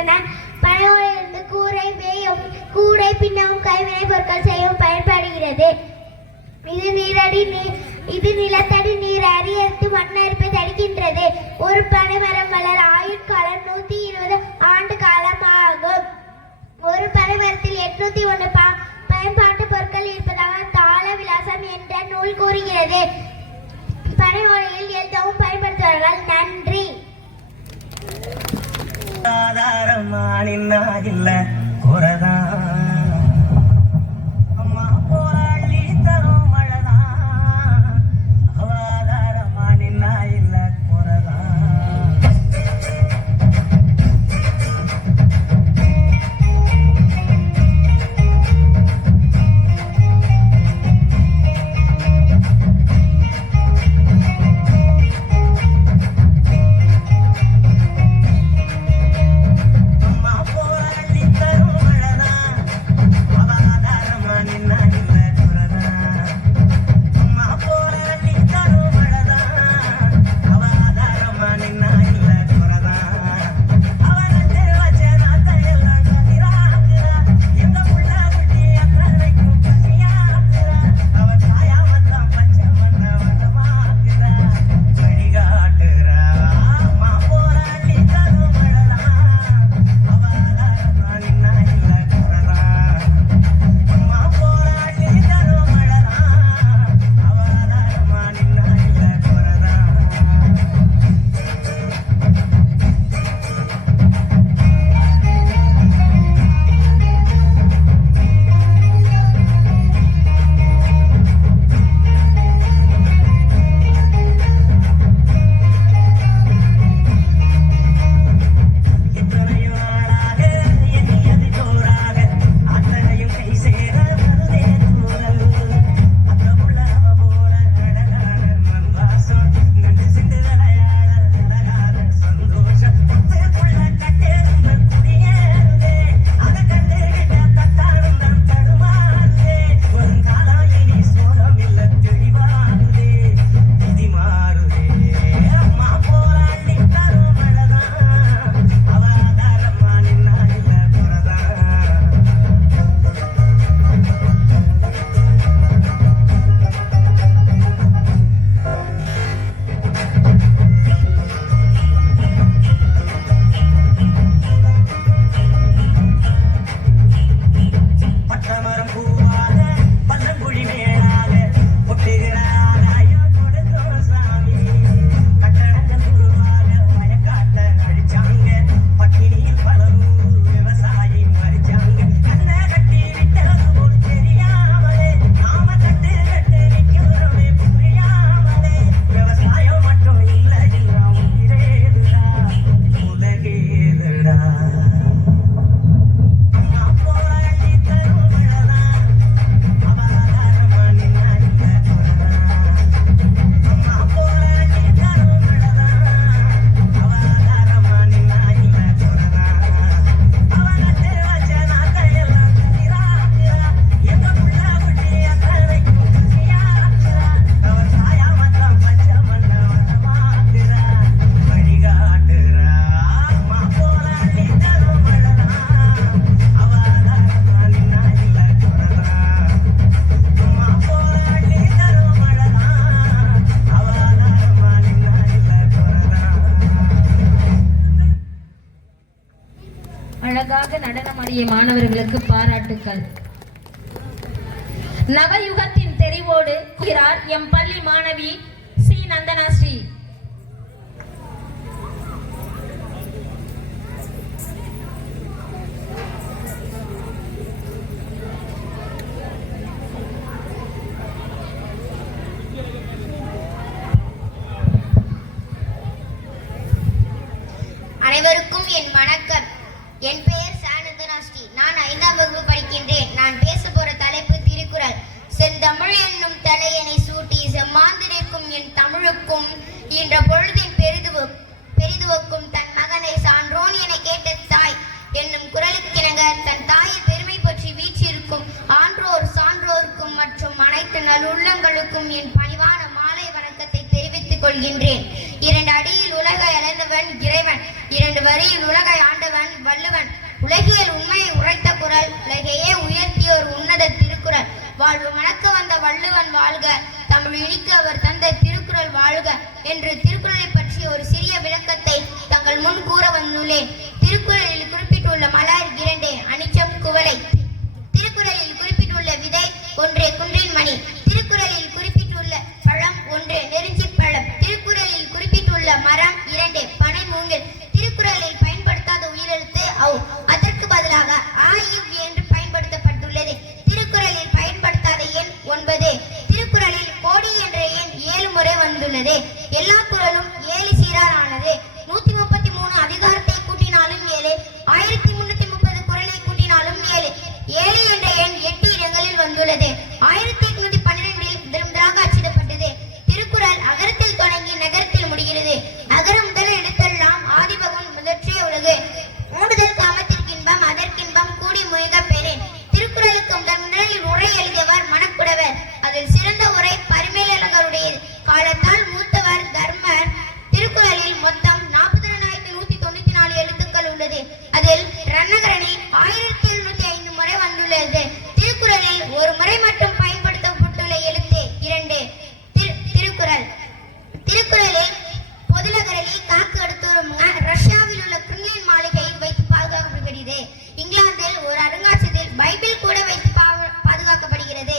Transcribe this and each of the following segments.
இருக்கின்றன. பனையோலிருந்து கூரை வேயும் கூடை பின்னவும் கைவினை பொருட்கள் செய்யவும் பயன்படுகிறது. இது நிலத்தடி நீர் அரியத்து மண் அரிப்பை தடுக்கின்றது. ஒரு பனைமரம் வளர ஆயுட்காலம் 120 ஆண்டு காலம் ஆகும். ஒரு பனைமரத்தில் 801 பயன்பாட்டு பொருட்கள் இருப்பதாக தாள விலாசம் என்ற நூல் கூறுகிறது. பனை ஓலையில் எழுதவும் பயன்படுத்துவார்கள். நன்றி. அழகாக நடனமாடிய மாணவர்களுக்கு பாராட்டுக்கள். நவயுகத்தின் தெரிவோடு எம் பள்ளி மாணவி சி நந்தனா ஸ்ரீ. அனைவருக்கும் என் வணக்கம். என் பெயர் நந்தனா ஸ்ரீ. நான் 5ஆம் வகுப்பு படிக்கின்றேன். நான் பேச போற தலைப்பு திருக்குறள். செந்தமிழ் என்னும் தலையணை சூட்டி செம்மாந்து நிற்கும் என் தமிழுக்கும் என்ற பொழுதின் பெரிதுவக்கும் தன் மகனை சான்றோன் என கேட்ட தாய் என்னும் குரலுக்கிணங்க தன் தாயின் பெருமை பற்றி வீற்றிருக்கும் ஆன்றோர் சான்றோருக்கும் மற்றும் அனைத்து நல்லுள்ளங்களுக்கும் என் பணிவான மாலை வணக்கத்தை தெரிவித்துக் கொள்கின்றேன். 2 அடியில் உலகை அளந்தவன் இறைவன். 2 வரியில் உலகை ஆண்டவன் வள்ளுவன். உலகியல் உண்மையை உரைத்த குரல், உலகையே உயர்த்திய ஒரு உன்னத திருக்குறள். வாழ்வு மணக்க வந்த வள்ளுவன் வாழ்க, தமிழ் இனிக்க அவர் தந்த திருக்குறள் வாழ்க என்று திருக்குறளை பற்றிய ஒரு சிறிய விளக்கத்தை தங்கள் முன் கூற வந்துள்ளேன். திருக்குறளில் குறிப்பிட்டுள்ள மலர் 2, அனிச்சம் குவளை. திருக்குறளில் குறிப்பிட்டுள்ள விதை 1, குன்றின் மணி. திருக்குறளில் குறிப்பிட்டுள்ள பழம் 1, நெருஞ்சி பழம். திருக்குறளில் குறிப்பிட்டுள்ள மரம் 2, பனை மூங்கில். திருக்குறளில் பயன்படுத்தாத உயிரெழுத்து ஔ, அதற்கு பதிலாக ஆ இவ் என்று பயன்படுத்தப்பட்டுள்ளது. திருக்குறளில் பயன்படுத்தாத எண் 9. திருக்குறளில் கோடி என்ற எண் 7 முறை வந்துள்ளது. எல்லா குறளும் 7 சீரால் ஆனது. 133 அதிகாரத்தை கூட்டினாலும் 7, 1330 குறளை கூட்டினாலும் 7. 7 என்ற எண் 8 இடங்களில் வந்துள்ளது. 1812இல் முதலாக அச்சிடப்பட்டது. திருக்குறள் அகரத்தில் தொடங்கி நகரத்தில் முடிகிறது. அகரம் முதல் எழுத்தெல்லாம் ஆதிபகவன் முதற்றே உலகு. மூடுதல் காமத்திற்கின்பம் அதற்கின்பம் கூடி முயக பெறேன். திருக்குறளுக்கு முதலில் உரை எழுதியவர் மணக்குடவர். அதில் சிறந்த உரை பரிமேலழகருடையது. காலத்தால் மூத்தவர் தர்மர். திருக்குறளில் மொத்தம் 42,194 எழுத்துக்கள் உள்ளது. அதில் ரன்னகரணி 1705 முறை வந்துள்ளது. திருக்குறளில் ஒரு முறை மட்டும் பயன்படுத்தப்பட்டுள்ள எழுத்து 2. திருக்குறள். திருக்குறளில் பொதுலகரலி காக்கு அடுத்தோறும் ரஷ்யாவில் உள்ள கிரெம்ளின் மாளிகையில் வைத்து பாதுகாக்கப்படுகிறது. இங்கிலாந்தில் ஒரு அருங்காட்சியகத்தில் பைபிள் கூட வைத்து பாதுகாக்கப்படுகிறது.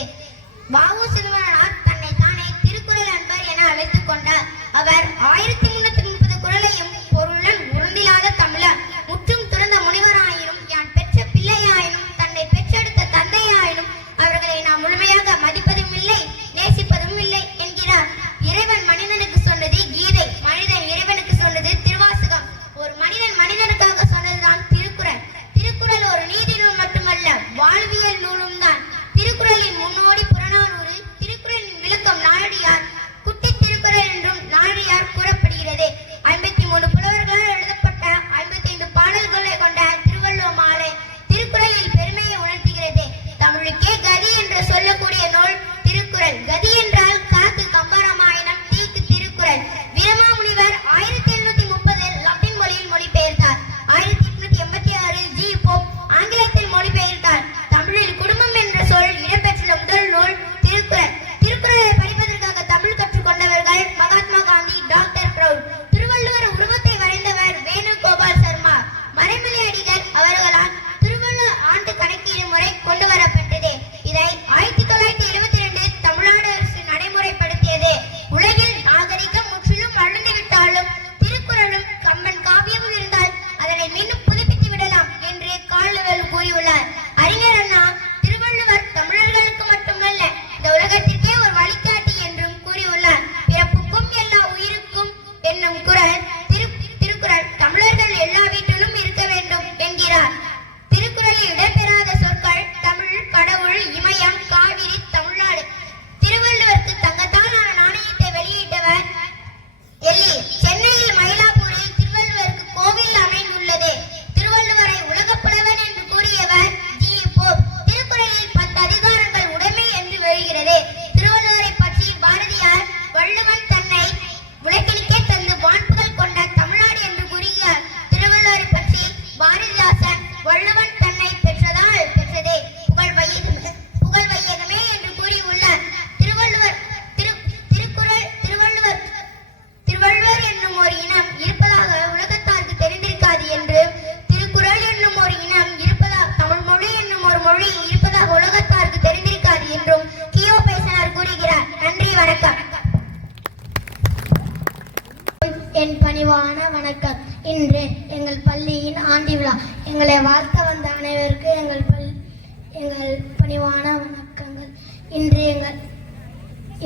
வ.உ. சிதம்பரனார் தன்னை தானே திருக்குறள் அன்பர் என அழைத்துக் கொண்டார். அவர் 1330 குறளையும் பொருளுடன் உருந்திலாத தமிழர், முற்றும் துறந்த முனிவராயினும், யான் பெற்ற பிள்ளையாயினும், தன்னை பெற்றெடுத்த தந்தையாயினும் அவர்களை நாம் முழுமையாக மதிப்பதும் இல்லை, நேசிப்பதும் இல்லை என்கிறார். இறைவன் மனிதனுக்கு சொன்னது கீதை, மனிதன் இறைவனுக்கு சொன்னது திருவாசகம். ஒரு மனிதன் மனிதனுக்காக சொன்னதுதான் திருக்குறள். திருக்குறள் ஒரு நீதி நூல் மட்டுமல்ல, வாழ்வியல் நூலும் தான். திருக்குறளின் முன்னோடி புறநானூறு. திருக்குறளின் விளக்கம் நாலடியார். குட்டி திருக்குறள் என்றும் நாலடியார் கூறப்படுகிறது. 53 புலவர்களால் எழுதப்பட்ட 55 பாடல்களை கொண்ட திருவள்ளுவ மாலை திருக்குறளில் பெருமையை உணர்த்துகிறது. தமிழுக்கே கதி என்று சொல்லக்கூடிய நூல் திருக்குறள். கதி என்றால் காக்கு கம்பராமாயணம், தீக்கு திருக்குறள். வீரமாமுனிவர் 1730 லத்தீன் மொழியில் மொழிபெயர்த்தார். 1886 ஜி. போப் ஆங்கிலத்தில் மொழிபெயர்த்தார். தமிழில் குடும்பம் என்ற சொல் இடம்பெற்றுள்ள முதல் நூல் திருக்குறள். திருக்குறளை படிப்பதற்காக தமிழ் கற்றுக்கொண்டவர்கள் மகாத்மா காந்தி, டாக்டர் பிரவுட். திருவள்ளுவர் உருவத்தை வரைந்தவர் வேணுகோபால் சர்மா. மறைமலை அடிகள் அவர்களால் திருவள்ளுவர் ஆண்டு கணக்கீடு முறை கொண்டு வரப்பட்டது. இதை 1972 தமிழ்நாடு அரசு நடைமுறைப்படுத்தியது. உலகில் நாகரிகம் முற்றிலும் அழிந்துவிட்டாலும் திருக்குறளும் கம்பன் காவியமும் இருந்தால் அதனை மீண்டும் புதுப்பித்து விடலாம் என்று கால்டுவெல் கூறியுள்ளார். அறிஞர் அண்ணா திருவள்ளுவர் தமிழர்களுக்கு மட்டுமல்ல, இந்த உலகத்திற்கே ஒரு வழிகாட்டி என்றும் கூறியுள்ளார். பிறப்புக்கும் எல்லா உயிருக்கும் என்னும் குறள் திருக்குறள் தமிழர்கள் எல்லா வீட்டிலும் இருக்க வேண்டும் என்கிறார். திருக்குறளில் இடம்பெறாத சொற்கள் தமிழ், கடவுள், இமயம், காவிரி, தமிழ்நாடு. திருவள்ளுவருக்கு தங்கத்தால் ஆன நாணயத்தை வெளியிட்டவர் எல்லி. சென்னையில் மயிலாப்பூரில் திருவள்ளுவருக்கு கோவில் அமைந்துள்ளது. திருவள்ளுவரை உலகப்புலவன் என்று கூறியவர் ஜி. போப். திருக்குறளில் 10 அதிகாரங்கள் உடைமை என்று வருகிறது. திருவள்ளுவரை பற்றி பாரதியார், வள்ளுவன் தன்னை உலகிற்கே தந்து வான்புகள் கொண்ட தமிழ்நாடு என்று கூறுகிறார். திருவள்ளுவரை பற்றி பாரதிதாசன், வள்ளுவன் தன்னை பெற்றதால் பெற்றதே புகழ் வையகமே என்று கூறியுள்ளார். திருவள்ளுவர் என்னும் ஒரு இனம் இருப்பதாக உலகத்தாருக்கு தெரிந்திருக்காது என்று, திருக்குறள் என்னும் ஒரு இனம் இருப்பதாக, தமிழ் மொழி என்னும் ஒரு மொழி இருப்பதாக உலகத்தாருக்கு தெரிந்திருக்காது என்றும் கியோ பேசனார் கூறுகிறார். நன்றி, வணக்கம். என் பணிவான வணக்கம். இன்று எங்கள் பள்ளியின் ஆண்டு விழா. எங்களை வாழ்த்த வந்த அனைவருக்கு எங்கள் பணிவான வணக்கங்கள்.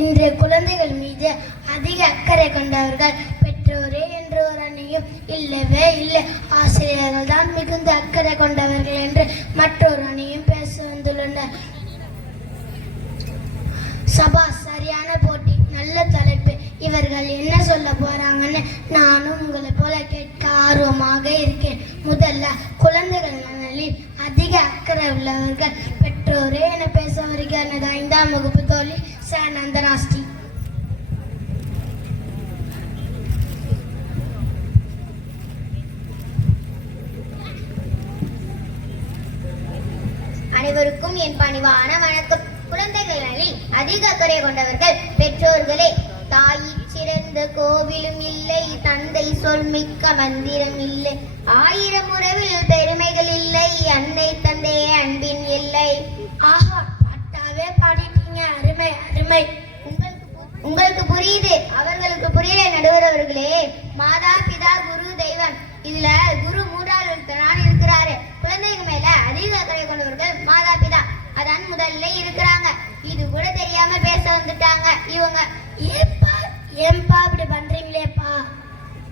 இன்று குழந்தைகள் மீது அதிக அக்கறை கொண்டவர்கள் பெற்றோரே என்று ஒரு அணியும் இல்லவே இல்லை. ஆசிரியர்கள் தான் மிகுந்த அக்கறை கொண்டவர்கள் என்று மற்றொரு அணியும் பேச வந்துள்ளனர். சபா சரியான போட்டி, நல்ல தலைப்பு. இவர்கள் என்ன சொல்ல போறாங்கன்னு நானும் உங்களை போல கேட்க ஆர்வமாக இருக்கேன். முதல்ல குழந்தைகள் நலனில் அதிக அக்கறை உள்ளவர்கள் பெற்றோரே என பேச வருகிறார். 5ஆம் வகுப்பு தோழி நந்தனாஸ்ரீ. அனைவருக்கும் என் பணிவான வணக்கம். குழந்தைகள் நலனில் அதிக அக்கறை கொண்டவர்கள் பெற்றோர்களே. தாய் சிறந்த கோவிலும் இல்லை, தந்தை சொல் மிக்க மந்திரம் இல்லை, ஆயிரம் உறவில் பெருமைகள் இல்லை, அன்னை தந்தை அன்பின் இல்லை. ஆஹா, பாட்டாவே பாடிட்டீங்க, அருமை அருமை. உங்களுக்கு புரியுது, அவர்களுக்கு புரியல நடுவர் அவர்களே. மாதா பிதா குரு தெய்வம், இதுல குரு மூன்றாவது ஒருத்தரான இருக்கிறாரு. குழந்தைங்க மேல அதிக அக்கறை கொண்டவர்கள் மாதா பிதா, அதான் முதல்ல இருக்கிறாங்க. இது கூட தெரியாம பேச வந்துட்டாங்க இவங்க. ஏன்பா இப்படி பண்றீங்களேப்பா?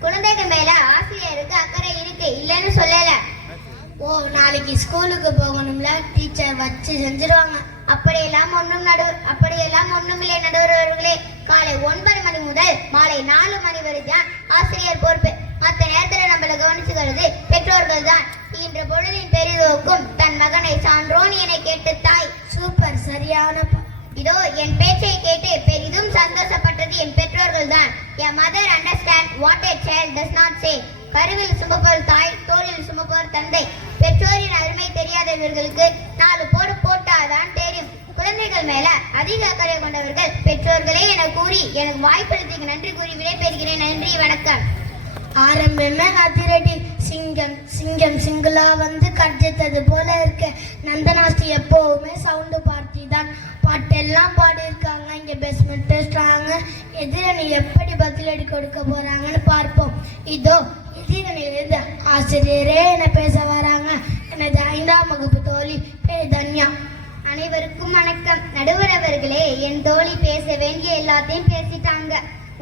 குழந்தைங்க மேல ஆசிரியருக்கு அக்கறை இருக்கு, இல்லைன்னு சொல்லல. ஓ, நாளைக்கு ஸ்கூலுக்கு போகணும்ல, டீச்சர் வச்சு செஞ்சிருவாங்க. அப்படியெல்லாம் ஒண்ணுமில்லை நடுவர் அவர்களே. காலை 9 மணி முதல் மாலை 4 மணி வரை தான் ஆசிரியர் பொறுப்பு. மற்ற நேரத்துல நம்மள கவனிச்சுக்கிறது பெற்றோர்கள் தான். இன்ற பொழுதின் பெரிதோக்கும் தன் மகனை சான்றோன் என கேட்டு தாய். சூப்பர், சரியான. இதோ என் பேச்சை கேட்டு பெரிதும் சந்தோஷப்பட்டது என் பெற்றோர்கள் தான். A mother understand what a child does not say. கருவில் சுமப்பவர் தாய், தோளில் சுமப்பவர் தந்தை. பெற்றோரின் அருமை தெரியாத இவர்களுக்கு 4 போடு போட்டாதான் தெரியும். குழந்தைகள் மேல அதிக அக்கறை கொண்டவர்கள் பெற்றோர்களே என கூறி எனக்கு வாய்ப்பளித்ததுக்கு நன்றி கூறி விடைபெறுகிறேன். நன்றி, வணக்கம். ஆரம்பமே அதிரடி. சிங்கம் சிங்கம் சிங்களா வந்து கர்ஜித்தது போல இருக்கு. நந்தனாஸ்தி எப்பவுமே சவுண்டு பார்ட்டி தான். பாட்டெல்லாம் பாடியிருக்காங்க. இங்க பேஸ்மெண்ட் பேசுறாங்க. எதிரணி எப்படி பதிலடி கொடுக்க போறாங்கன்னு பார்ப்போம். இதோ எதிரணியிலிருந்து ஆசிரியரே என பேச வராங்க. எனது 5ஆம் வகுப்பு தோழி தன்யா. அனைவருக்கும் வணக்கம். நடுவர் அவர்களே, என் தோழி பேச வேண்டிய எல்லாத்தையும் பேசிட்டாங்க.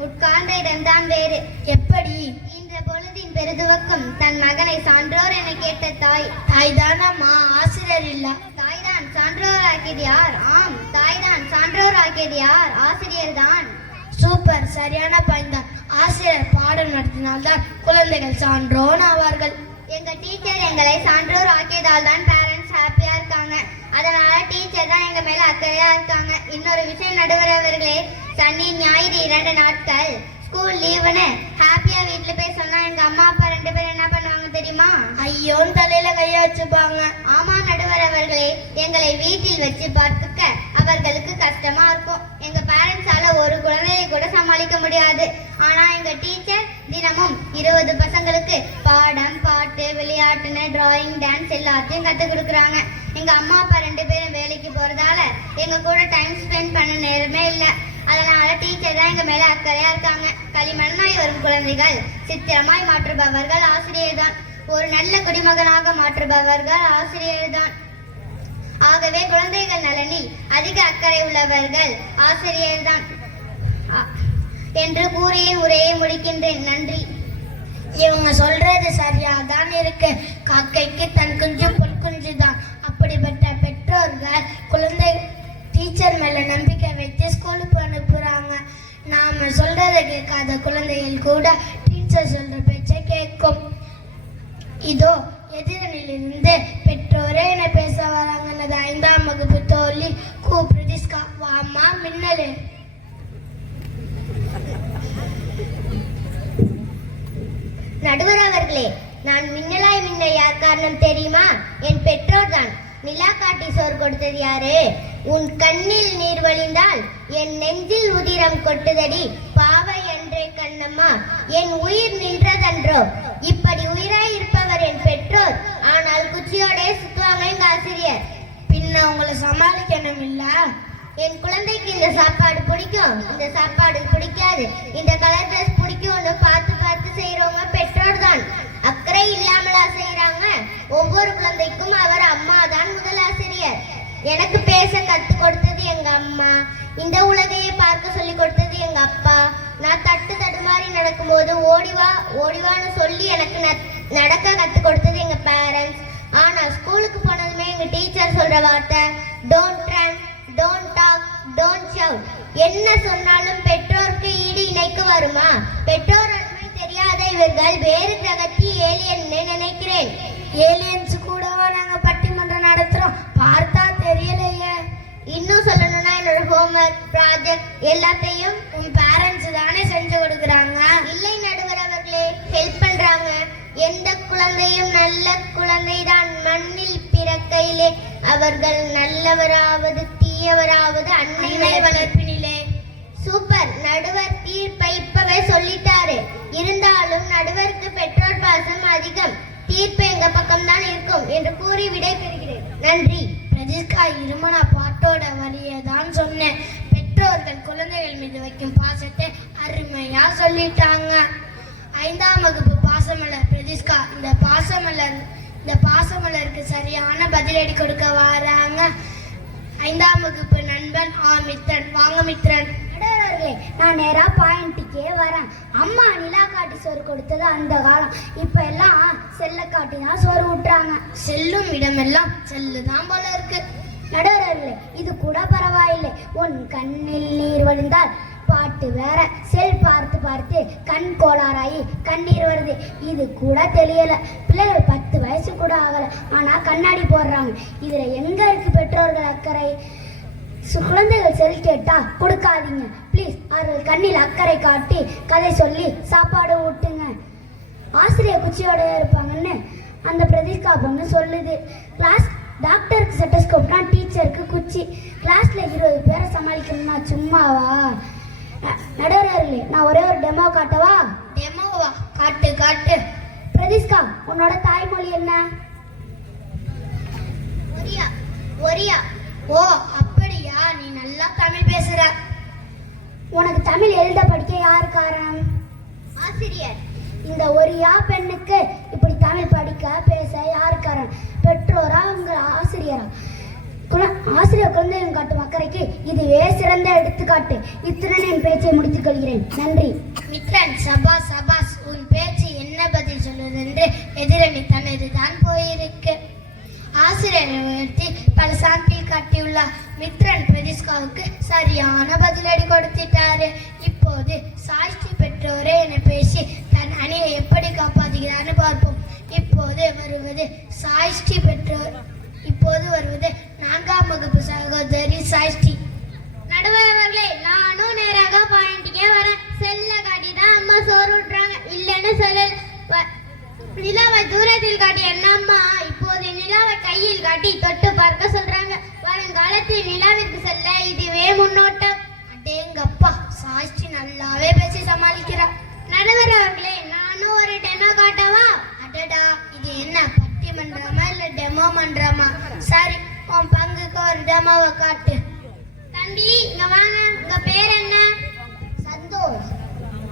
உட்கார்ந்த இடம்தான் வேறு. எப்படி? இன்ற பொழுதின் பெருதுவக்கம் தன் மகனை சான்றோர் என கேட்ட தாய். தாய் தானம்மா, ஆசிரியர் இல்ல. தாய்தான் சான்றோர் ஆக்கியது யார்? ஆம், தாய்தான் சான்றோர் ஆக்கியது யார்? ஆசிரியர் தான். சூப்பர், சரியான பயன்தான். ஆசிரியர் பாடம் நடத்தினால்தான் குழந்தைகள் சான்றோன் ஆவார்கள். எங்க டீச்சர் எங்களை சான்றோர் ஆக்கியதால் தான் பேரண்ட்ஸ் ஹாப்பியா இருக்காங்க. அதனால டீச்சர் தான் எங்க மேல அக்கறையா இருக்காங்க. இன்னொரு விஷயம் நடுவர் அவர்களே, சனி ஞாயிறு 2 நாட்கள் ஸ்கூல் லீவுன்னு ஹாப்பியா வீட்டுல போய் சொன்னா எங்க அம்மா அப்பா 2 பேரும் என்ன பண்ணுவாங்க தெரியுமா? ஐயோ, தலையில கைய வச்சுப்பாங்க. ஆமா நடுவர் அவர்களே, எங்களை வீட்டில் வச்சு பார்க்க அவர்களுக்கு கஷ்டமா இருக்கும். எங்க பேரண்ட்ஸால ஒரு குழந்தையை கூட சமாளிக்க முடியாது. ஆனா எங்க டீச்சர் தினமும் 20 பசங்களுக்கு பாடம், பாட்டு, விளையாட்டுன்னு டிராயிங், டான்ஸ் எல்லாத்தையும் கத்து கொடுக்குறாங்க. எங்க அம்மா அப்பா 2 பேரும் வேலைக்கு போறதால எங்க கூட டைம் ஸ்பெண்ட் பண்ண நேரமே இல்லை. அதனால டீச்சர் தான் எங்க மேல அக்கறையா இருக்காங்க. களிமண்ணாய் வரும் குழந்தைகள் சித்திரமாய் மாற்றுபவர்கள் ஆசிரியர் தான். ஒரு நல்ல குடிமகனாக மாற்றுபவர்கள் ஆசிரியர் தான். ஆகவே குழந்தைகள் நலனில் அதிக அக்கறை உள்ளவர்கள் ஆசிரியர் தான் என்று கூறிய உரையை முடிக்கின்றேன். நன்றி. இவங்க சொல்றது சரியாதான் இருக்கு. காக்கைக்கு தன் குஞ்சு பொன் குஞ்சு தான். அப்படிப்பட்ட பெற்றோர்கள் குழந்தை டீச்சர் மேல நம்பிக்கை வைத்து ஸ்கூலுக்கு அனுப்புறாங்க. நாம சொல்றதை கேட்காத குழந்தைகள் கூட டீச்சர் சொல்ற பேச்சை கேட்கும். இதோ எதிரணிலிருந்து பெற்றோரே என பேச வராங்க. 5ஆம் வகுப்பு தோழி பிரதிஷ்கா. வாமா மின்னலே. நடுவர் அவர்களே, நான் மின்னலாய் மின்ன யார் காரணம் தெரியுமா? என் பெற்றோர் தான். நிலா காட்டி சோறு கொடுத்தது யாரு? உன் கண்ணில் நீர் வழிந்தால் என் நெஞ்சில் உதிரம் கொட்டுதடி பாவை என்றே கண்ணம்மா, என் உயிர் நின்றதன்றோ. இப்படி உயிராய் இருப்பவர் என் பெற்றோர். ஆனால் குச்சியோடே சுத்துவாங்க எங்க ஆசிரியர். பின்ன உங்களை சமாளிக்கணும் இல்ல? என் குழந்தைக்கு இந்த சாப்பாடு பிடிக்கும், இந்த சாப்பாடு பிடிக்காது, இந்த கலர் ட்ரெஸ் பிடிக்கும்னு பார்த்து பார்த்து செய்யறவங்க பெற்றோர் தான். அக்கறை இல்லாமலா செய்யறாங்க? ஒவ்வொரு குழந்தைக்கும் அவர் அம்மா தான் முதல் ஆசிரியர். எனக்கு பேச கத்து கொடுத்தது எங்க அம்மா, இந்த உலகையே பார்க்க சொல்லி கொடுத்தது எங்க அப்பா. நான் தடுமாறி நடக்கும்போது ஓடிவா ஓடிவான்னு சொல்லி எனக்கு நடக்க கத்து கொடுத்தது எங்க பேரண்ட்ஸ். ஆனா ஸ்கூலுக்கு போனதுமே எங்க டீச்சர் சொல்ற வார்த்தை don't run, don't talk, don't shout. என்ன சொன்னாலும் பெற்றோருக்கு ஈடு இணைக்க வருமா? பெற்றோர் அன்மை தெரியாத இவர்கள் வேறு கிரகத்தில் ஏலியன் நினைக்கிறேன். ஏலியன்ஸ் கூடவா நாங்க பட்டிமன்றம் நடத்துறோம்? பார்த்தா தெரியலையே. இன்னும் சொல்லணும்னா என்னோட ஹோம்ஒர்க், ப்ராஜெக்ட் எல்லாத்தையும் உன் பேரண்ட்ஸ் தானே செஞ்சு கொடுக்குறாங்க. இல்லை நடுவர் அவர்களே, ஹெல்ப் பண்றாங்க. எந்த குழந்தையும் நல்ல குழந்தைதான் மண்ணில் பிறக்கையிலே அவர்கள் நல்லவராவது தீயவராவது அன்னை வளர்ப்பினிலே. சூப்பர். நடுவர் தீர்ப்பை இப்பவே சொல்லிட்டாரு. இருந்தாலும் நடுவருக்கு பெற்றோர் பாசம் அதிகம். தீர்ப்பு எங்க பக்கம்தான் இருக்கும் என்று கூறி விடை பெறுகிறேன். நன்றி. பிரதிஷ்கா இருமனா பாட்டோட வரியை தான் சொன்னேன். பெற்றோர்கள் குழந்தைகள் மீது வைக்கும் பாசத்தை அருமையா சொல்லிட்டாங்க. 5ஆம் வகுப்பு பாசமலர் பிரதிஷ்கா இந்த பாசமலருக்கு சரியான பதிலடி கொடுக்க வராங்க. 5ஆம் வகுப்பு நண்பன் மித்ரன். வாங்க மித்ரன். நான் நேரா பாயிண்ட்டுக்கே வரேன். அம்மா நிலா காட்டி சோறு கொடுத்தது அந்த காலம். இப்ப எல்லாம் செல்ல காட்டி தான் சோறு விட்டுறாங்க. செல்லும் இடமெல்லாம் செல்லுதான் போல இருக்கு. நடுவர்களே, இது கூட பரவாயில்லை. உன் கண்ணில் நீர் வழிந்தால் பாட்டு வேற. செல் பார்த்து பார்த்து கண் கோளாறாயி கண்ணீர் வருது. இது கூட தெரியல. பிள்ளைகள் 10 வயசு கூட ஆகல, ஆனா கண்ணாடி போடுறாங்க. இதுல எங்க இருக்கு பெற்றோர்கள் அக்கறை? குழந்தைகள் செல் கேட்டா கொடுக்காதீங்க ப்ளீஸ். அவர்கள் கண்ணில் அக்கறை காட்டி கதை சொல்லி சாப்பாடு ஊட்டுங்க. ஆசிரியர் குச்சியோட இருப்பாங்கன்னு அந்த பிரதிஷ்கா பொண்ணு சொல்லுது. கிளாஸ் டாக்டருக்கு செட்டஸ்கோப்னா டீச்சருக்கு குச்சி. கிளாஸ்ல 20 பேரை சமாளிக்கணும்னா சும்மாவா? நடுவர்களே, நான் ஒரே ஒரு டெமோ காட்டவா? டெமோவா? காட்டு காட்டு. பிரதிஷ்கா, உன்னோட தாய்மொழி என்ன? ஒரியா. ஒரியா. ஓ அப்படியா, நீ நல்லா தமிழ் பேசுற. உனக்கு தமிழ் எழுத படிக்க யார் காரணம்? ஆசிரியர். இந்த ஒரியா பெண்ணுக்கு இப்படி தமிழ் படிக்க பேச யார் காரணம்? பெற்றோரா உங்க ஆசிரியரா? ஆசிரியர் குழந்தையும் காட்டும் அக்கறைக்கு இதுவே சிறந்த எடுத்துக்காட்டு. இத்துடன் என் பேச்சை முடித்துக் கொள்கிறேன். நன்றி. மித்ரன், சபாஸ் சபாஸ். உன் பேச்சு என்ன பதில் சொல்வது என்று எதிரணி தனதுதான் போயிருக்கு. ஆசிரியரை உயர்த்தி பல சாம்பிள் காட்டியுள்ளார். மித்ரன் பிரதிஷ்காவுக்கு சரியான பதிலடி கொடுத்துட்டாரு. இப்போது சாய்ஸ்ரீ பெற்றோரே என பேசி தன் அணியை எப்படி காப்பாற்றுகிறான்னு பார்ப்போம். இப்போது வருவது சாய்ஸ்ரீ பெற்றோர். இப்போது வருவது 4ஆம் வகுப்பு சகோதரி சாய்ஸ்ரீ. நடுவர் அவர்களே, நானும் நேராக பாயிண்ட்டுக்கே வரேன். செல்ல காட்டி தான் அம்மா சோறு விட்டுறாங்க. இல்லைன்னு சொல்லல. நிலாவை தூரத்தில் காட்டி என்னம்மா இப்போது நிலாவை கையில் காட்டி தொட்டு பார்க்க சொல்றாங்க. வருங்காலத்தில் நிலாவிற்கு செல்ல இதுவே முன்னோட்டம். அடேங்கப்பா, சாய்ஸ்ரீ நல்லாவே பேசி சமாளிக்கிறார். நடுவர் அவர்களே, நானும் ஒரு டெமோ காட்டவா? அடடா, இது என்ன பட்டிமன்றமா இல்ல டெமோ மன்றமா? சரி, உன் பங்குக்கு ஒரு டெமோவை காட்டு. தம்பி, இங்க வாங்க. உங்க பேர் என்ன? சந்தோஷ்.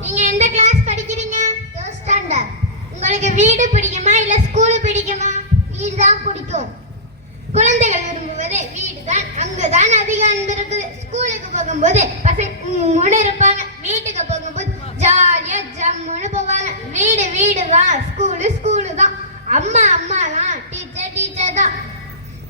நீங்க எந்த கிளாஸ் படிக்கிறீங்க? 3rd standard. உங்களுக்கு வீடு பிடிக்குமா இல்ல ஸ்கூல் பிடிக்குமா? வீடு தான் பிடிக்கும். குழந்தைகள் விரும்புவது வீடு தான். அங்குதான் அதிக அன்பு இருக்குது. ஸ்கூலுக்கு போகும்போது பசங்க இருப்பாங்க. வீட்டுக்கு போகும்போது ஜாலியா ஜம்முன்னு போவாங்க. வீடு வீடு தான், ஸ்கூலு ஸ்கூலு தான். அம்மா அம்மா தான், டீச்சர் டீச்சர் தான்.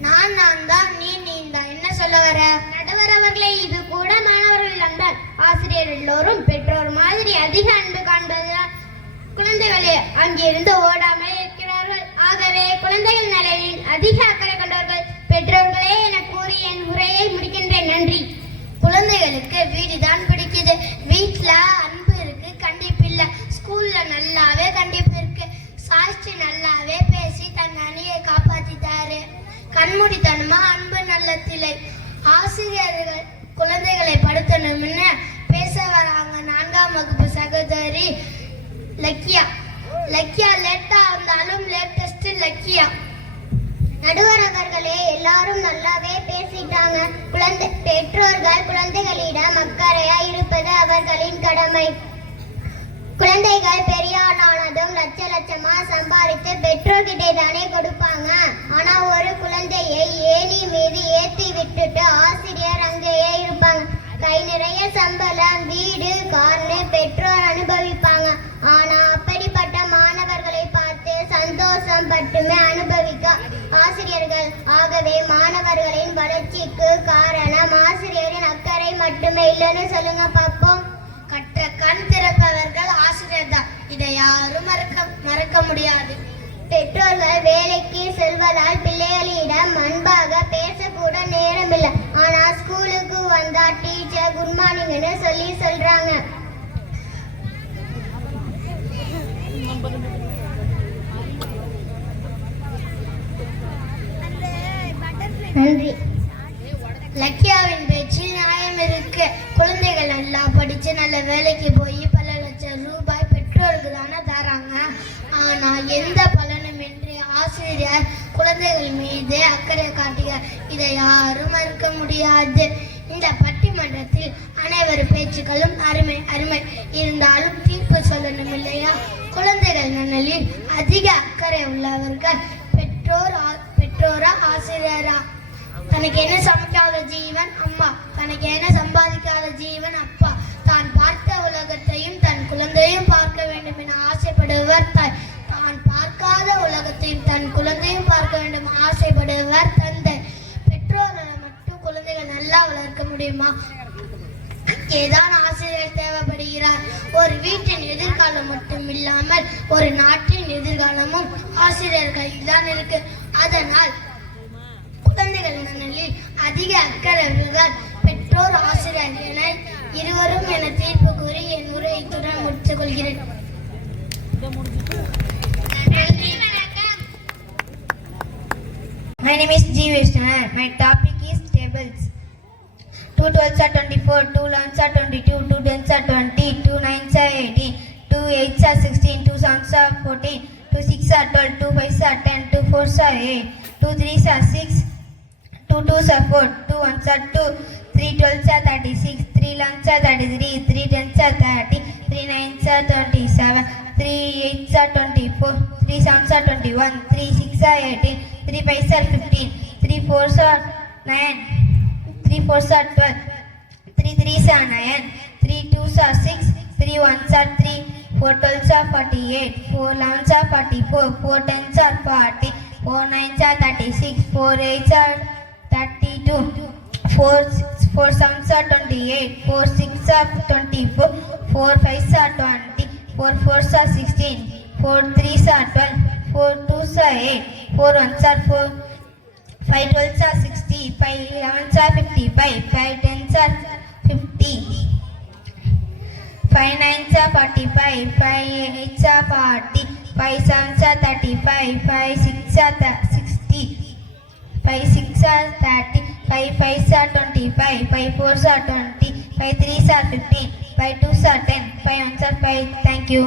நான் தான், நீ தான். என்ன சொல்ல வர? நடுவர் அவர்களே, இது கூட மாணவர்கள் தான். ஆசிரியர் எல்லோரும் பெற்றோர் மாதிரி அதிக அன்பு காண்பதுதான் குழந்தைகளே அங்கிருந்து ஓடாமல் இருக்கிறார்கள். ஆகவே குழந்தைகள் நலனில் அதிக அக்கறை கொண்டவர்கள் பெற்றோர்களே என கூறி என் உரையை முடிக்கின்றேன். நன்றி. குழந்தைகளுக்கு வீடுதான் பிடிக்குது. வீட்டுல அன்பு இருக்கு, கண்டிப்பு இல்ல. ஸ்கூல்ல நல்லாவே கண்டிப்பு இருக்கு. சாஸ்திரி நல்லாவே பேசி தன் அணியை காப்பாத்திட்டாரு. கண்மூடித்தனமா அன்பு நல்லத்தில்லை. ஆசிரியர்கள் குழந்தைகளை படுத்தணும்னு பேச வராங்க 4ஆம் வகுப்பு சகோதரி லக்கியா. லக்கியா லேட்டா வந்தாலும் லேட்டஸ்ட் லக்கியா. நடுவர் அவர்களே, எல்லாரும் நல்லாவே பேசிட்டாங்க. பெற்றோர்கள் குழந்தைகளிடம் அக்கறையா இருப்பது அவர்களின் கடமை. குழந்தைகள் பெரியானானதும் லட்ச லட்சமா சம்பாதித்து பெற்றோர்கிட்டே தானே கொடுப்பாங்க. ஆனா ஒரு குழந்தையை ஏணி மீது ஏற்றி விட்டுட்டு ஆசிரியர் அங்கேயே இருப்பாங்க. கை நிறைய சம்பளம், வீடு, கார்னு பெற்றோர் அனுபவிப்பாங்க. ஆனா அப்படிப்பட்ட மாணவர்களை பார்த்து சந்தோஷம் மட்டுமே அனுபவிக்க ஆசிரியர்கள். ஆகவே மாணவர்களின் வளர்ச்சிக்கு காரணம் ஆசிரியரின் அக்கறை மட்டுமே இல்லைன்னு சொல்லுங்க பார்ப்போம். கற்ற கண் திறப்பவர்கள் ஆசிரியர் தான். இதை யாரும் மறக்க முடியாது. பெற்றோர்கள் வேலைக்கு செல்வதால் பிள்ளைகளிடம் அன்பாக பேசக்கூட நேரம் இல்லை. ஆனா ஸ்கூலுக்கு வந்தா டீச்சர் குட் மார்னிங்னு சொல்றாங்க. நன்றி. லக்கியாவின் பேச்சில் நியாயம் இருக்கு. குழந்தைகள் நல்லா படிச்சு நல்ல வேலைக்கு போய் பல லட்சம் ரூபாய் பெற்றோருக்கு தானே தராங்க. ஆனா எந்த பலனுமின்றி ஆசிரியர் குழந்தைகள் மீது அக்கறை காட்டுகிறார். இதை யாரும் மறுக்க முடியாது. இந்த பட்டிமன்றத்தில் அனைவர் பேச்சுக்களும் அருமை அருமை. இருந்தாலும் தீர்ப்பு சொல்லணும் இல்லையா? குழந்தைகள் நலனில் அதிக அக்கறை உள்ளவர்கள் பெற்றோரா ஆசிரியரா? தனக்கு என்ன சமைக்காத ஜீவன் அம்மா, தனக்கு என்ன சம்பாதிக்காத ஜீவன் அப்பா. தான் பார்த்த உலகத்தையும் தன் குழந்தையும் பார்க்க வேண்டும் என ஆசைப்படுவர் தாய். தான் பார்க்காத உலகத்தையும் தன் குழந்தையும் பார்க்க வேண்டும் ஆசைப்படுவர் தந்தை. பெற்றோரால் மட்டும் குழந்தைகள் நல்லா வளர்க்க முடியுமா? ஏதான் ஆசிரியர் தேவைப்படுகிறார். ஒரு வீட்டின் எதிர்காலம் மட்டும் இல்லாமல் ஒரு நாட்டின் எதிர்காலமும் ஆசிரியர் கையில் தான் இருக்கு. அதனால் குழந்தைகள் நலனில் அதிக அக்கறை உள்ளவர் பெற்றோர் ஆசிரியர் என இருவரும் என தீர்ப்பு கூறி என் உரையை இத்துடன் முடித்துக் கொள்கிறேன். My name is G. Vishnath. My topic is tables. 2 12s are 24, 2 11s are 22, 2 10s are 20, 2 9s are 18, 2 8s are 16, 2 7s are 14, 2 6s are 12, 2 5s are 10, 2 4s are 8, 2 3s are 6, 2 2s are 4, 2 1s are 2, 3 12s are 36, 3 11s are 33, 3 10s are 30, 3 9s are 37, 3 8s are 24, 3 7s are 21, 3 6s are 18, 3 5s are 15, 3 4s are 9, 3 4s are 12, 3 3s are 9, 3 2s are 6, 3 1s are 3, 4 12s are 48, 4 11s are 44, 4 10s are 40, 4 9s are 36, 4 8s are 32, 4 7s are 28, 4 6s are 24, 4 5s are 20, 4 4s are 16, 4 3s are 12, 4 2s are 8, 4 1s are 4, 5 12s are 60, 5 11s are 55, 5 10s are 50, 5 9s are 45, 5 8s are 40, 5 7s are 35, 5 6s are 60, 5 6s are 30, 5 5s are 25, 5 4s are 20, 5 3s are 15, 5 2s are 10, 5 1s are 5. Thank you.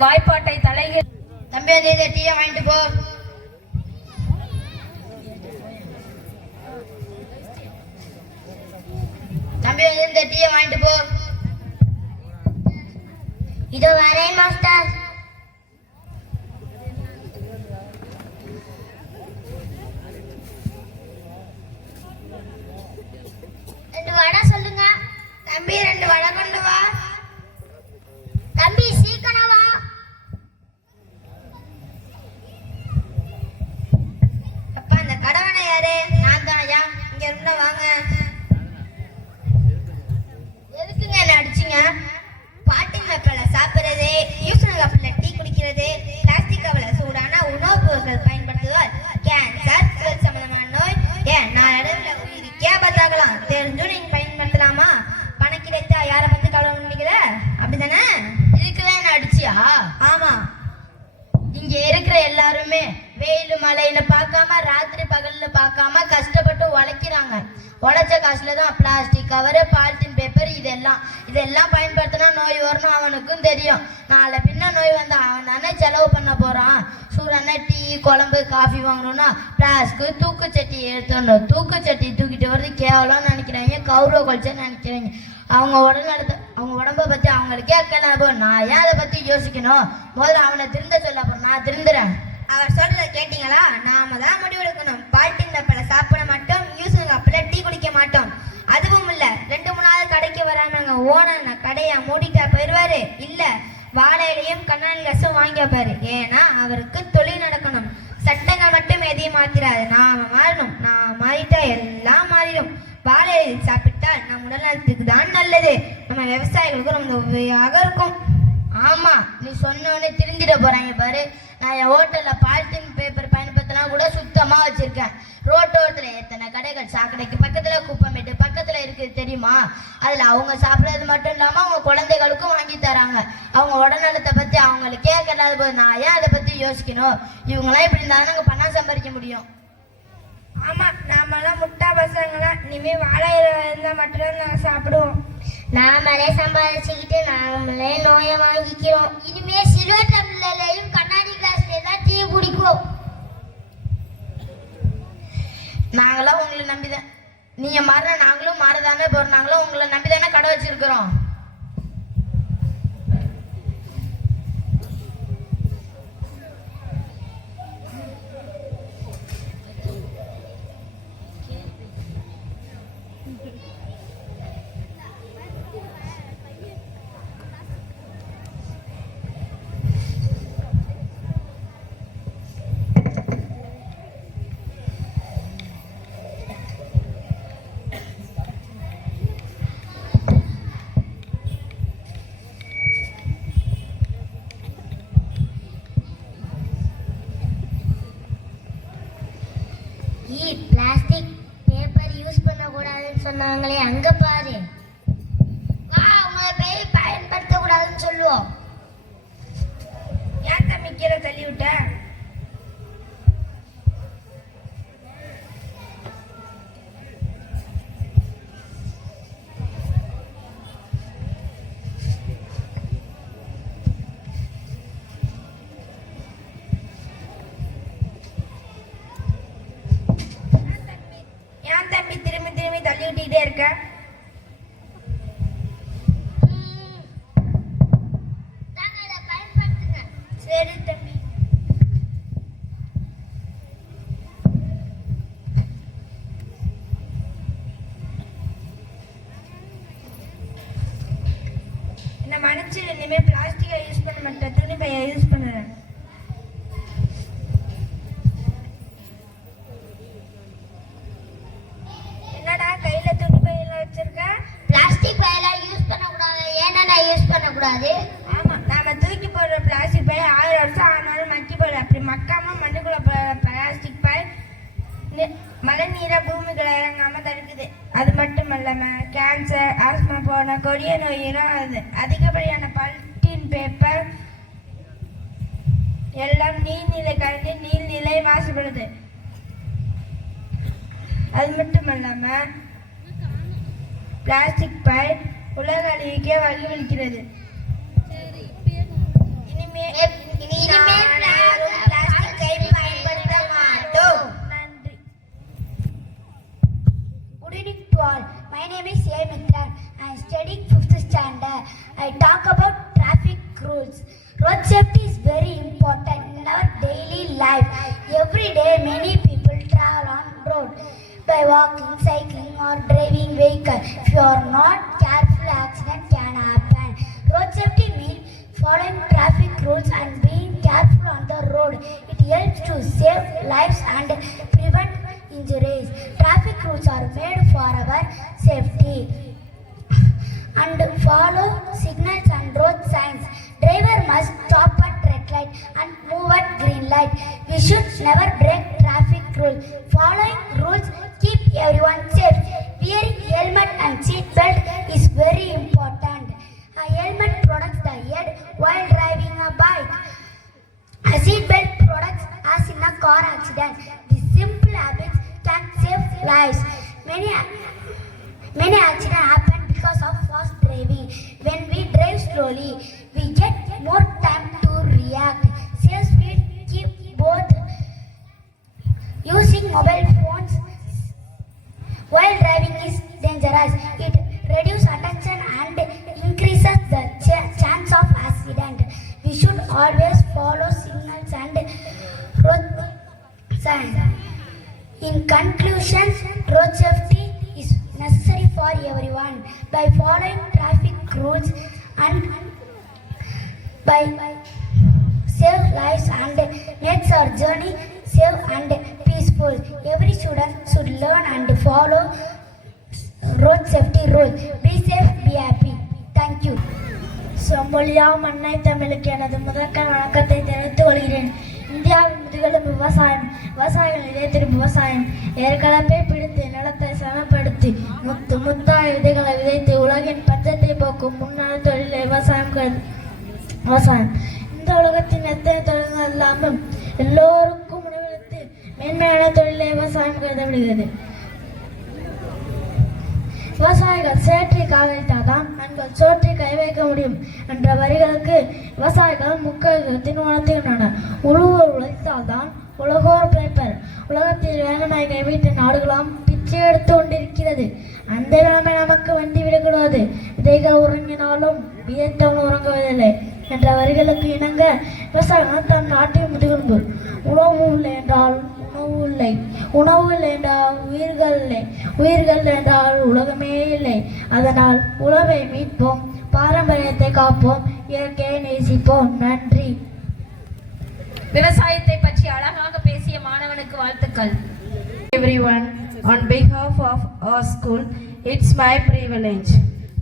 வாய்ப்பாட்டை தலைகள் தம்பி வந்து இந்த டீயை வாங்கிட்டு போ. தம்பி வந்து இந்த டீயை வாங்கிட்டு போ. இதோ வரேன் மாஸ்டர். ரெண்டு வடை சொல்லுங்க. தம்பி 2 வடை கொண்டு வா. தம்பி சீக்கிரம் வா. அப்பா அந்த கடவனை யாரு? நான் தான் ஐயா. இங்க இருந்தா வாங்க. எதுக்குங்க என்ன அடிச்சீங்க? பாட்டிங் கப்பல சாப்பிடுறது, யூசன கப்பல டீ குடிக்கிறது, பிளாஸ்டிக் கப்பல சூடான உணவுப் பொருட்கள் பயன்படுத்துவதால் கேன்சர், குடல் சம்பந்தமான நோய், ஏன் நாளடைவுல உயிருக்கே ஆபத்தாகலாம். தெரிஞ்சும் நீங்க பயன்படுத்தலாமா? பணம் கிடைத்தா யாரை பத்தி கவலை நினைக்கிற? அப்படிதானே? இதுக்குதான் என்ன அடிச்சியா? ஆமா. இங்க இருக்கிற எல்லாருமே வெயில் மழையில பார்க்காம ராத்திரி பகல்ல பார்க்காம கஷ்டப்பட்டு உழைக்கிறாங்க. உழைச்ச காசுல தான் பிளாஸ்டிக் கவரு, பாலித்தீன் பேப்பர் இதெல்லாம் பயன்படுத்தினா நோய் வரணும் அவனுக்கும் தெரியும். நாளை பின்ன நோய் வந்தா அவன் தானே செலவு பண்ண போறான். சூடான டீ குழம்பு காஃபி வாங்கணும்னா பிளாஸ்க்கு தூக்குச்சட்டி எடுத்துடணும். தூக்குச்சட்டி தூக்கிட்டு வர்றது கேவலம் நினைக்கிறாங்க, கௌரவ கொள்ச்சன்னு நினைக்கிறாங்க. அவங்க உடம்ப பத்தி அவங்களுக்கே அக்கறை போகும். நான் ஏன் அதை பத்தி யோசிக்கணும்? முதல்ல அவனை திருந்த சொல்ல போறேன். நான் திருந்துறேன். அவர் சொல்றத கேட்டீங்களா? நாம தான் முடிவெடுக்கணும். பால்டின் டப்பால சாப்பிட மாட்டோம், யூஸ் கப்பல டீ குடிக்க மாட்டோம். அதுவும் இல்ல 2-3 நாள் கடைக்கு வராமங்க ஓனர் கடையை மூடிட்டா போயிடுவாரு. இல்ல வாழையிலையும் கண்ணாடி ரசம் வாங்கி வைப்பாரு. ஏன்னா அவருக்கு தொழில் நடக்கணும். சட்டங்கள் மட்டும் எதையும் மாத்திராது. நாம மாறணும். நான் மாறிட்டா எல்லாம் மாறிடும். வாழை சாப்பிட்டால் நம் உடல் நலத்துக்கு தான் நல்லது. நம்ம விவசாயிகளுக்கு ரொம்ப உபயோகமாக இருக்கும். ஆமா, நீ சொன்னோடனே திருந்திட போறாங்க பாரு. நான் என் ஹோட்டல்ல பாலித்தீன் பேப்பர் பயன்படுத்தலாம் கூட சுத்தமா வச்சிருக்கேன். ரோட்டோரத்துல எத்தனை கடைகள், சாக்கடைக்கு பக்கத்துல குப்பை மேட்டு பக்கத்துல திட்டங்கள் இருக்குது தெரியுமா? அதுல அவங்க சாப்பிட்றது மட்டும் இல்லாம அவங்க குழந்தைகளுக்கும் வாங்கி தராங்க. அவங்க உடல்நலத்தை பத்தி அவங்களுக்கு கேட்கறாத போது நான் ஏன் அதை பத்தி யோசிக்கணும்? இவங்களாம் இப்படி இருந்தாலும் நாங்க பணம் சம்பாதிக்க முடியும். ஆமா, நாமெல்லாம் முட்டா பசங்களாம் இனிமே வாழை இருந்தா மட்டும்தான் நாங்க சாப்பிடுவோம். நாமளே சம்பாதிச்சுக்கிட்டு நாமளே நோயை வாங்கிக்கிறோம். இனிமே சில்வர் டம்ளர்லயும் கண்ணாடி கிளாஸ்லயே தான் டீ குடிக்கும். நாங்களாம் உங்களை நம்பிதான் நீங்க மாறின நாங்களும் மாறதானே போறோம். நாங்களும் உங்களை நம்பிதானே கடை வச்சிருக்கிறோம். பிளாஸ்டிக் பேப்பர் யூஸ் பண்ணக்கூடாதுன்னு சொன்னாங்களே, அங்க பாரு. உங்களை போய் பயன்படுத்த கூடாதுன்னு சொல்லுவோம். ஏன் தம்பி கீழே தள்ளி விட்ட? ஏன் தம்பி திரும்பி திரும்பி தள்ளி விட்டுக்கிட்டே இருக்க? சரி தம்பி. என்ன மன்னிச்சு, இனிமே பிளாஸ்டிக்கை யூஸ் பண்ண மாட்டேன், துணி பையை யூஸ் பண்ணுறேன். என்னடா கையில துணி பையெல்லாம் வச்சிருக்க? பிளாஸ்டிக் பையெல்லாம் யூஸ் பண்ணக்கூடாது. ஏன்னா யூஸ் பண்ணக்கூடாது? ஆமா, நாம தூக்கி போடுற பிளாஸ்டிக் பை 1000 வருஷம் ஆனாலும் மக்கி போயிடும். அப்படி மக்காம மண்ணுக்குள்ள பிளாஸ்டிக் பை மழை நீரை பூமிக்குள்ள இறங்காம தடுக்குது. அது மட்டும் இல்லாம கேன்சர், ஆஸ்மா போன கொடிய நோயிலும் அது அதிகப்படியான பல்டின் பேப்பர் எல்லாம் நீர்நிலை கலந்து நீர்நிலை மாசுபடுது. அது மட்டும் இல்லாம பிளாஸ்டிக் பை உலக அழிவுக்கே வழிவகுக்கிறது. இனிமே பிளாஸ்டிக்கை பயன்படுத்த மாட்டோம். நன்றி. Good evening to all. My name is A. Mitra. I am studying 5th standard. I talk about traffic rules. Road safety is very important in our daily life. Every day many people travel on road by walking, cycling or driving vehicle. If you are not careful, accident can happen. Road safety means following traffic rules and being careful on the road. It helps to save lives and prevent injuries. Traffic rules are made for our safety and follow signals and road signs. Driver must stop at red light and move at green light. We should never break traffic rules. Following rules keep everyone safe. Wearing helmet and seat belt is very important. A helmet protects the head while driving a bike. A seat belt protects us in a car accident. These simple habits can save lives. Many accidents happen because of fast driving. When we drive slowly, we get more time to react. Safe speed keep both. Using mobile phones while driving is dangerous. It reduces attention and increases the chance of accident. We should always follow signals and road signs. In conclusion, road safety is necessary for everyone. By following traffic rules and by save lives and makes our journey safe and peaceful. Every student should learn and follow road safety rules. Be safe, be happy. Thank you. செம்மொழியாம் அன்னை தமிழுக்கு எனது முதற்கண் வணக்கத்தை தெரிவித்துக் கொள்கிறேன். இந்தியாவின் முதுகெலும்பு விவசாயம். விவசாயிகள் இதயத்திற்கு விவசாயம். ஏற்கனவே பிடித்து நிலத்தை சமப்படுத்தி மாற்றி முத்து முத்தாய் விதைகளை விதைத்து உலகின் பஞ்சத்தை போக்கும் முன்னாள் தொழில் விவசாயம். இந்த உலகத்தின் எத்தனை தொழில்கள் இல்லாமல் எல்லோருக்கும் உணவளித்து மேன்மையான தொழிலை விவசாயம் கருதப்படுகிறது. விவசாயிகள் சேற்றை காவைத்தால்தான் நாங்கள் சோற்றை கை வைக்க முடியும் என்ற வரிகளுக்கு விவசாயிகள் முக்கியத்துவத்தின் உணர்த்துகின்றனர். உழுவோர் உழைத்தால்தான் உலகோர் பிழைப்பர். உலகத்தில் வேகமாய் கைவிட்ட நாடுகளாம் பிச்சை எடுத்து கொண்டிருக்கிறது. அந்த நிலைமை நமக்கு வந்து விடக்கூடாது. விதைகள் உறங்கினாலும் விதைத்தவன் உறங்குவதில்லை என்ற வரிகளுக்கு இணங்க விவசாயிகள் தம் நாட்டின் முதுகெலும்பு. உணவு இல்லை என்றால் உணவு இல்லை, உணவு இல்லை என்றால் உயிர்கள் இல்லை, உயிர்கள் என்றால் உலகமே இல்லை. அதனால் உணவை மீட்போம், பாரம்பரியத்தை காப்போம், இயற்கையை நேசிப்போம். நன்றி. விவசாயத்தை பற்றி அழகாக பேசிய மாணவனுக்கு வாழ்த்துக்கள். Everyone, on behalf of our school, it's my privilege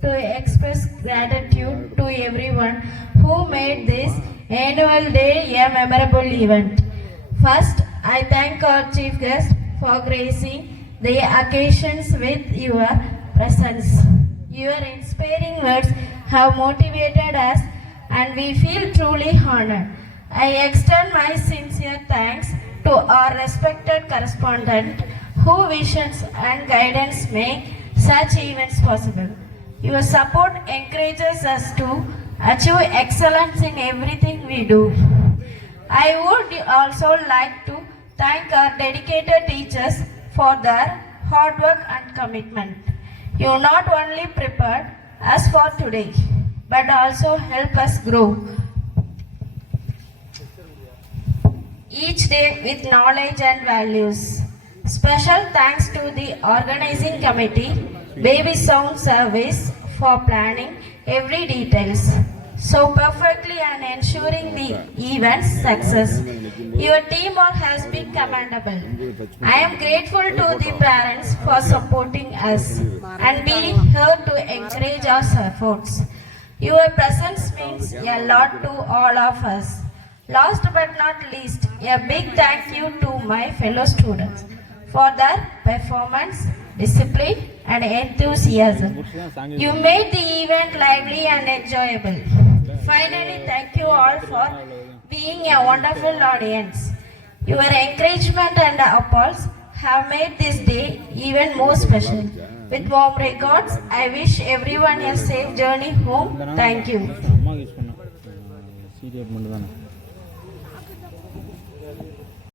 to express gratitude to everyone who made this annual day a memorable event. First, I thank our chief guest for gracing the occasions with your presence. Your inspiring words have motivated us and we feel truly honored. I extend my sincere thanks to our respected correspondent whose visions and guidance make such events possible. Your support encourages us to achieve excellence in everything we do. I would also like to thank our dedicated teachers for their hard work and commitment. You not only prepared us for today, but also help us grow each day with knowledge and values. Special thanks to the organizing committee, Baby Sound Service, for planning every details so perfectly and ensuring the event's success. Your teamwork has been commendable. I am grateful to the parents for supporting us and being here to encourage our efforts. Your presence means a lot to all of us. Last but not least, a big thank you to my fellow students for their performance, discipline and enthusiasm. You made the event lively and enjoyable. Finally, thank you all for being a wonderful audience. Your encouragement and applause have made this day even more special. With warm regards, I wish everyone a safe journey home. Thank you.